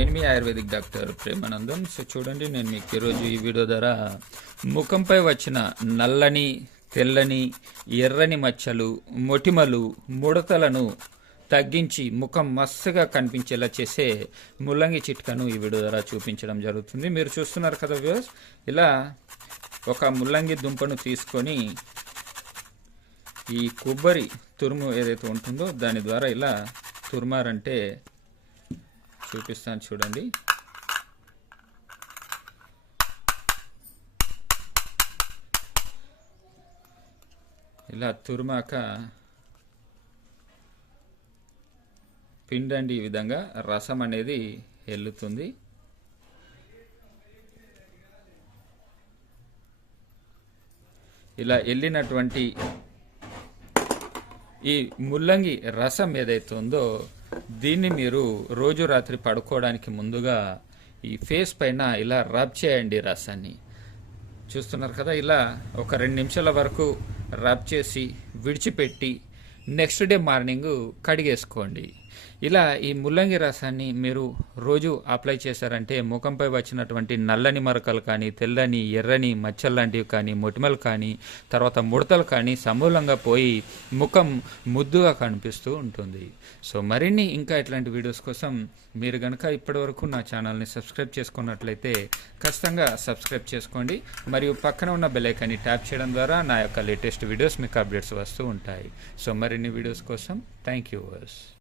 నేను మీ ayurvedic doctor Premanandam. So చూడండి నేను మీకు ఈరోజు ఈ వీడియో ద్వారా ముఖంపై వచ్చిన నల్లని తెల్లని ఎర్రని మచ్చలు మొటిమలు ముడతలను తగ్గించి ముఖం మస్తుగా కనిపించేలా చేసే ముల్లంగి చిట్కను ఈ వీడియో ద్వారా చూపించడం జరుగుతుంది. మీరు చూస్తున్నారు కదా వ్యూస్ ఇలా ఒక ముల్లంగి దుంపను తీసుకొని ఈ కొబ్బరి తురుము ఏదైతే ఉంటుందో దాని ద్వారా ఇలా తురుమారంటే చూపిస్తాను చూడండి. ఇలా తురుమాక పిండండి ఈ విధంగా. రసం అనేది ఎల్లుతుంది. ఇలా వెళ్ళినటువంటి ఈ ముల్లంగి రసం ఏదైతే ఉందో దీన్ని మీరు రోజు రాత్రి పడుకోవడానికి ముందుగా ఈ ఫేస్ పైన ఇలా రబ్ చేయండి రసాన్ని. చూస్తున్నారు కదా ఇలా ఒక రెండు నిమిషాల వరకు రబ్ చేసి విడిచిపెట్టి నెక్స్ట్ డే మార్నింగ్ కడిగేసుకోండి. ఇలా ఈ ముల్లంగి రసాన్ని మీరు రోజు అప్లై చేశారంటే ముఖంపై వచ్చినటువంటి నల్లని మరకలు కానీ తెల్లని ఎర్రని మచ్చలు లాంటివి కానీ మొటిమలు కానీ తర్వాత ముడతలు కానీ సమూలంగా పోయి ముఖం ముద్దుగా కనిపిస్తూ ఉంటుంది. సో మరిన్ని ఇంకా ఇట్లాంటి వీడియోస్ కోసం మీరు కనుక ఇప్పటివరకు నా ఛానల్ని సబ్స్క్రైబ్ చేసుకున్నట్లయితే ఖచ్చితంగా సబ్స్క్రైబ్ చేసుకోండి. మరియు పక్కన ఉన్న బెలైకాన్ని ట్యాప్ చేయడం ద్వారా నా యొక్క లేటెస్ట్ వీడియోస్ మీకు అప్డేట్స్ వస్తూ ఉంటాయి. సో మరిన్ని వీడియోస్ కోసం థ్యాంక్ యూ వర్స్.